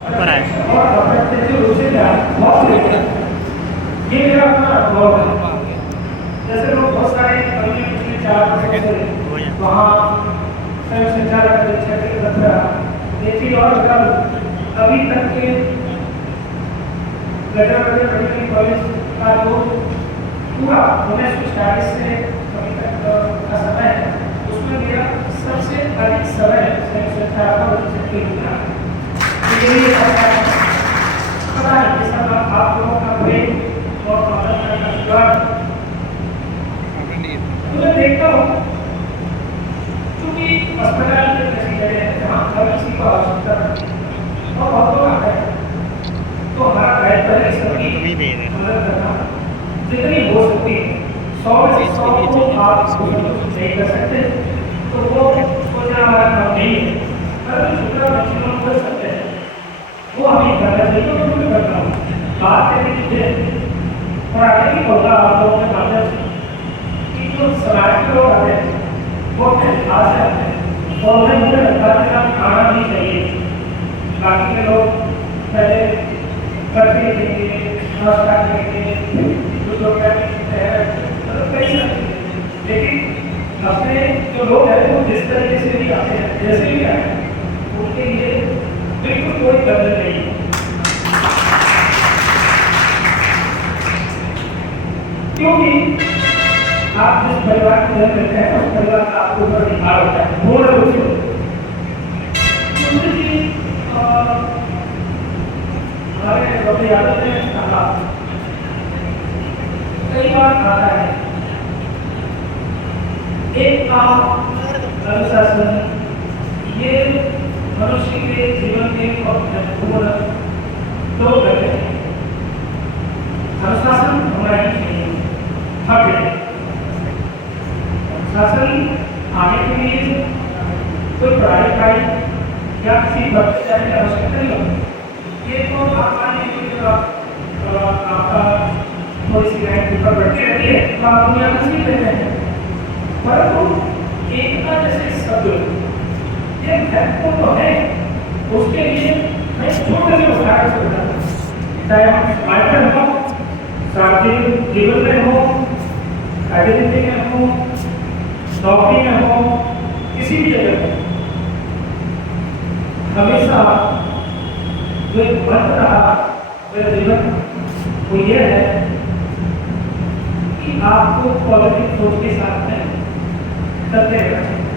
ऊपर आए। और अप्रत्यक्ष रूप से ध्यान बहुत लेकर ये मेरा अपना अनुभव है। जैसे लोग बहुत सारे कभी पिछले 4 वर्षों से वहाँ स्वयं संचालक अध्यक्ष के पद पर लेकिन और कल अभी तक के गजराबाद मेडिकल कॉलेज का जो पूरा 1940 से अभी तक का समय है उसमें मेरा सबसे अधिक समय स्वयं संचालक अध्यक्ष के लिए पता है कि सब आप लोगों का प्रेम और मदद का आशीर्वाद मैं देखता हूँ क्योंकि अस्पताल एक ऐसी जगह है जहाँ हर किसी को आवश्यकता है और बहुत लोग आते हैं तो हमारा दायित्व है सबकी मदद करना जितनी हो सकती है 100 में से 100 को आप नहीं कर सकते तो वो सोचना हमारा काम नहीं है पर छोटा मैक्सिमम कर सकते हैं वो हमें करना चाहिए और मैं करता हूँ बात करने की है और आगे भी होगा आप लोगों के माध्यम से कि जो समाज के लोग आते हैं वो अपने हाथ से आते हैं और उन्हें मुझे लगता है कि आना भी चाहिए। बाकी के लोग पहले करते देंगे नमस्कार करेंगे कुछ लोग कहते हैं कई सारे लेकिन अपने जो लोग हैं वो जिस तरीके से भी आते हैं जैसे भी आए उनके लिए बिल्कुल कोई कदर नहीं क्योंकि आप जिस परिवार को जन्म देते हैं उस परिवार का आपके ऊपर अधिकार होता है पूर्ण रूप से। हमारे डॉक्टर यादव ने कहा कई बार आता है एक काम अनुशासन ये मनुष्य के जीवन के बहुत महत्वपूर्ण 2 घटक हैं। अनुशासन हमारा ही हक है। अनुशासन आने के लिए कोई पढ़ाई लिखाई या किसी भ्रष्टाचार की आवश्यकता नहीं होती। ये तो आसानी है आपका थोड़ी सी रैंक ऊपर बढ़ती रहती है तो आप दुनिया में सीख लेते हैं परंतु एकता जैसे शब्द ये महत्वपूर्ण तो है उसके लिए मैं छोटे से उदाहरण से बताता चाहे हम समाज में हो सार्वजनिक जीवन में हो राजनीति में हो नौकरी में हो किसी भी जगह में हमेशा जो एक बंद रहा मेरा जीवन वो ये है कि आपको पॉजिटिव सोच के साथ में करते रहना चाहिए।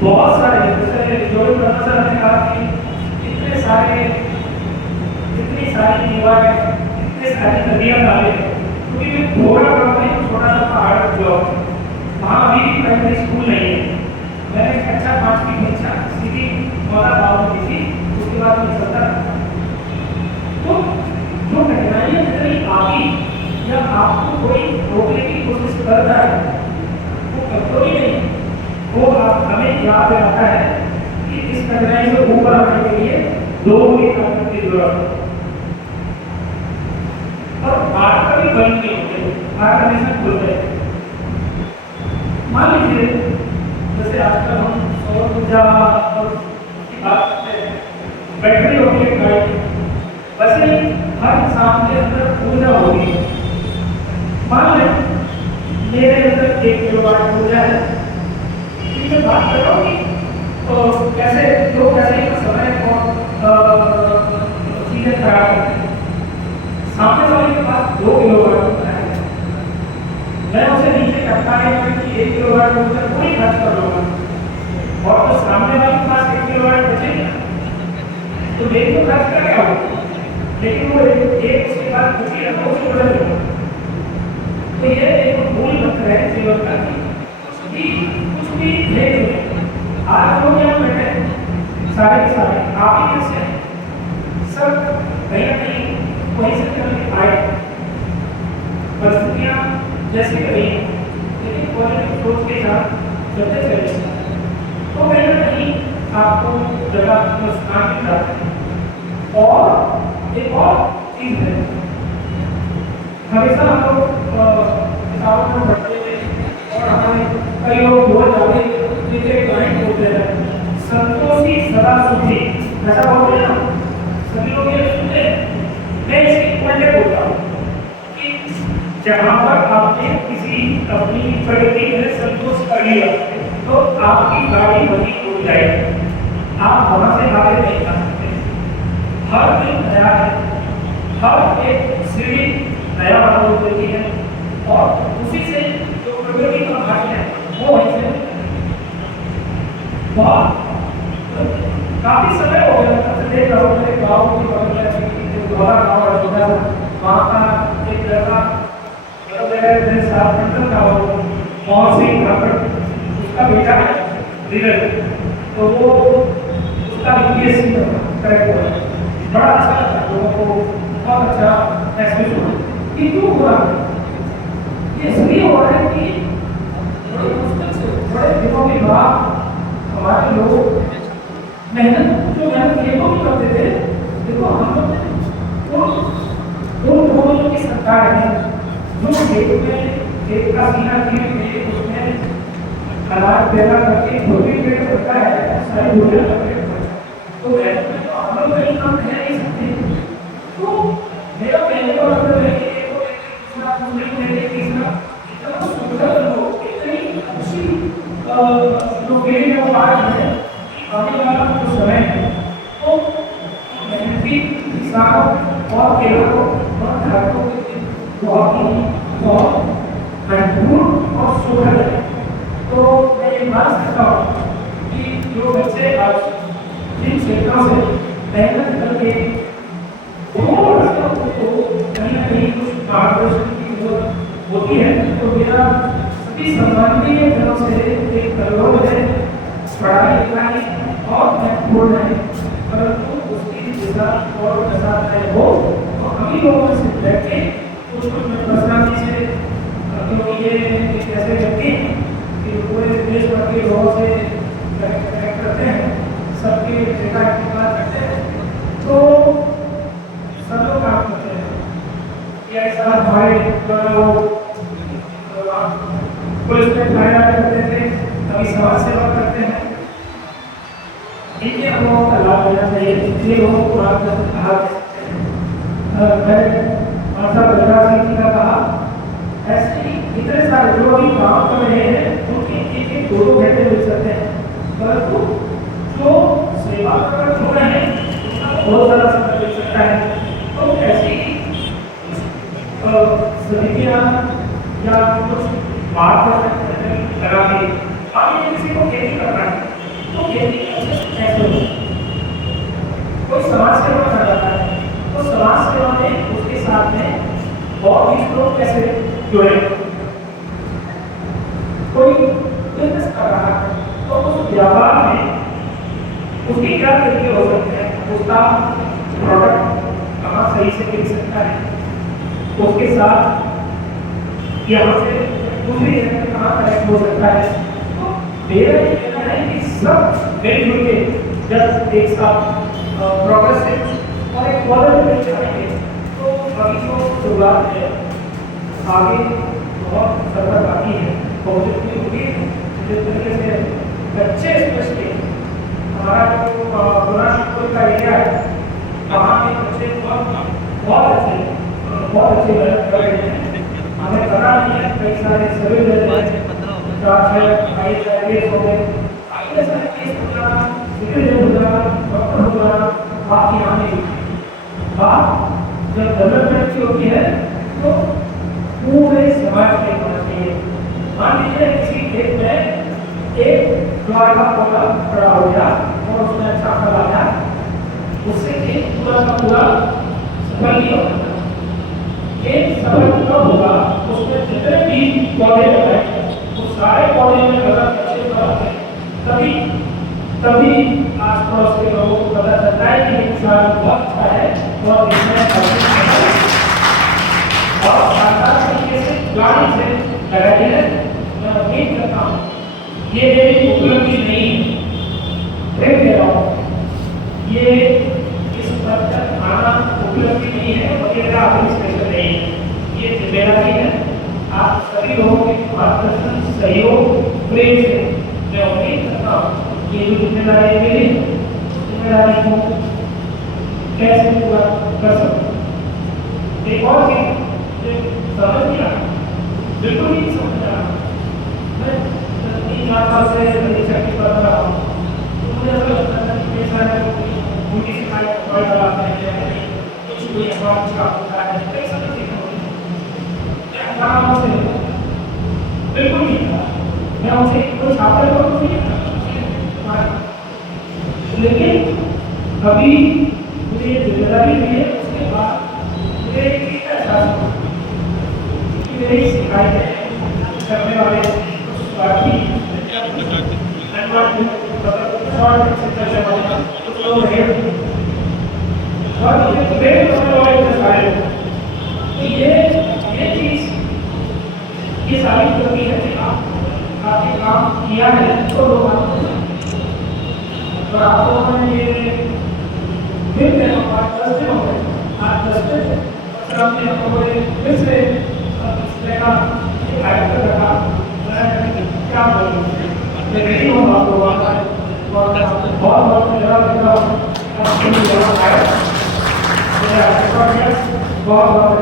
बहुत सारे जैसे जो प्रोफेसर ने कहा कि इतनी सारी दीवारें इतने सारी नदियाँ डाले क्योंकि मैं थोड़ा गाँव नहीं छोटा सा पहाड़ ब्लॉक वहाँ भी प्राइमरी स्कूल नहीं है। मैंने कक्षा 5 की परीक्षा सीधी मौला गाँव में थी उसके बाद मैं चलता तो जो कठिनाइयाँ जितनी आती या आपको कोई रोकने की कोशिश कर रहा है वो कमजोरी नहीं वो आप हमें याद दिलाता है कि इस कठिनाई से ऊपर आने के लिए 2 की ताकत की जरूरत है और बात कभी बंद नहीं होती बात हमेशा खुलते हैं। मान लीजिए जैसे आजकल हम सौर ऊर्जा और की बात करते हैं बैटरी होगी एक गाड़ी वैसे हर इंसान के अंदर ऊर्जा होगी। मान लें मेरे अंदर 1 किलोवाट ऊर्जा है मैं बात कर रहा हूँ तो कैसे लोग कैसे समय को चीजें खराब करते हैं सामने वाले के पास 2 किलोवाट होता है मैं उसे नीचे टपकाने में कि 1 किलोवाट ऊर्जा पूरी खर्च कर लूँगा और तो सामने वाले के पास 1 किलोवाट बचेगा तो एक तो खर्च कर क्या होगा लेकिन वो एक उसके बाद दूसरी रकम से बदल होगा। तो ये एक मूल मंत्र है जीवन का कि कुछ भी नहीं आज लोग यहाँ बैठे सारे के सारे आप ही कैसे सब कहीं ना कहीं वहीं से निकल आए परिस्थितियाँ जैसे कहीं लेकिन पॉजिटिव सोच के साथ चलते चले तो कहीं ना कहीं आपको जगह स्थान मिल जाता है। और एक और चीज़ है हमेशा हम लोग किताबों में पढ़ते हैं और हमारे कई लोग बोल जाते हैं क्लाइंट होते हैं संतोषी सदा सुखी ऐसा बोलते हैं ना, सभी लोग ये सुनते हैं। मैं इसकी उल्टे बोलता हूँ कि जहाँ पर आपने किसी अपनी प्रगति में संतोष कर लिया तो आपकी गाड़ी वहीं रुक जाएगी, आप वहां से आगे नहीं जा सकते। हर दिन नया है, हर एक सीढ़ी नया अनुभव देती है और उसी से जो प्रगति का भाग्य है वो वहीं से बहुत काफी समय हो गया था। देख रहा हूँ मेरे गाँव की बड़ा गाँव है उधर, वहाँ का एक लड़का मेरे साथ पढ़ता था और से उसका बेटा है धीरज, तो वो उसका यूपीएससी करेक्ट हुआ, बड़ा अच्छा लगा लोगों को, बहुत अच्छा महसूस हुआ। कि क्यों हुआ ये इसलिए हो रहा है कि बड़े मुश्किल से बड़े दिनों के बाद हमारे लोग मेहनत जो मेहनत ये तो भी करते थे। देखो हम उन लोगों की सरकार है जो खेत का सीना किए उसमें अनाज पैदा करके छोटे पेड़ करता है, सारी भोजन करते हैं, तो हम लोग कहीं काम कह नहीं सकते। तो मेरा कहने का मतलब है कि तीसरा इतना सुंदर लोग इतनी अच्छी जो मेरे जो बात है आने वाला जो समय है तो मेहनती किसानों और केवलों और धारकों के बहुत महत्वपूर्ण और सुखद है। तो मैं ये मान सकता हूँ कि जो बच्चे आज जिन क्षेत्रों से मेहनत करके कहीं ना कहीं कुछ मार्गदर्शन की जरूरत होती है, तो मेरा सभी संबंधी जनों से एक अनुरोध है, पढ़ाई लिखाई और महत्वपूर्ण है, परंतु उसकी दिशा और दशा तय हो तो हम ही लोगों से बैठे उसको प्रश्नार्थी से, क्योंकि ये एक ऐसे व्यक्ति कि पूरे देश भर के लोगों से कनेक्ट करते हैं, सबके डेटा इस्तेमाल करते हैं, तो सब लोग काम करते हैं। ये ऐसा हमारे पुलिस में कार्य करते थे, कभी समाज सेवा करते हैं, इनके अनुभव का लाभ लेना चाहिए, इसलिए लोगों को मार्गदर्शन कहा जा सकते हैं। मैं माता बलराज सिंह जी का कहा, ऐसे ही इतने सारे जो भी काम कर रहे हैं उनके एक एक दो घंटे मिल सकते हैं, परंतु जो सेवा कर रहे हैं उसका बहुत सारा समय मिल सकता है। तो ऐसी समितियाँ या कुछ मार्गदर्शन लगा के आगे किसी को खेती करना है तो खेती कैसे हो, कोई समाज सेवा कर रहा है तो समाज सेवा में उसके साथ में और 20 लोग कैसे जुड़े, कोई बिजनेस कर रहा है तो उस व्यापार में उसके क्या तरीके हो सकते हैं, उसका प्रोडक्ट कहाँ सही से बिक सकता है, उसके साथ यहाँ से दूसरी जगह कहाँ कनेक्ट हो सकता है। तो मेरा ये कहना है कि सब मिलजुल के जब एक साथ प्रोग्रेसिव और एक पॉजिटिव चलेंगे तो अभी जो शुरुआत है आगे बहुत सफर बाकी है, पॉजिटिव होगी। जिस तरीके से बच्चे स्पेशली हमारा जो गुना शुक्र का एरिया है वहाँ के बच्चे बहुत अच्छे मेहनत कर रहे हैं। हमें पता नहीं है कई सारे सभी हो गए, डॉक्टर हो जाना, बाकी आने बात जब डेवलपमेंट की होती है तो पूरे समाज में होना चाहिए। मान लीजिए किसी खेत में एक ज्वार का पौधा खड़ा हो गया और उसमें अच्छा फल आ गया, उससे खेत पूरा का पूरा सफल नहीं होगा। खेत सफल कब होगा, उसमें जितने भी पौधे लगाए उस सारे पौधे में अगर अच्छे फल आते तभी आस पड़ोस के लोगों को पता चलता है कि इंसान बहुत अच्छा है और इसमें और आसान तरीके से गाड़ी से लगाई है। मैं उम्मीद करता हूँ ये मेरी उपलब्धि नहीं है, देख रहा हूँ ये इस पर तक आना उपलब्धि नहीं है और ये मेरा आदमी स्पेशल नहीं है, ये जिम्मेदारी है आप सभी लोगों के मार्गदर्शन सहयोग प्रेम से। मैं उम्मीद करता हूँ ये जो जिम्मेदारी मेरी जिम्मेदारी को कैसे पूरा कर सकते। एक और चीज समझ नहीं आ रहा, बिल्कुल नहीं समझ आ रहा। मैं 3-4 साल से चक्की कर रहा हूँ, तो मुझे ऐसा लगता है कि ये सारे उनकी सिखाई पढ़ लगाते हैं, कुछ कोई अखबार छापता है, कई सारी चीजें होती हैं। आराम से बिल्कुल नहीं था, मैं उनसे कोई छापा है तो नहीं था, लेकिन अभी मुझे ये जिम्मेदारी दी है, उसके बाद मुझे एक चीज का एहसास हुआ कि मेरी सिखाई करने वाले कुछ बाकी कुछ लोग हैं और डिबेट करने वाले कुछ सारे लोग, तो ये चीज ये सारी करती है कि आपने काम किया है तो लोग आपको और आपको मैंने ये फिर से आप 10 दिन हो गए, आज 10 दिन और आपने आपको फिर से इसमें का हाइट कर रखा, मैं क्या बोलूँ, मैं रेडी हूँ आपको और बहुत बहुत जवाब देता हूँ, आपके लिए जवाब आया, बहुत बहुत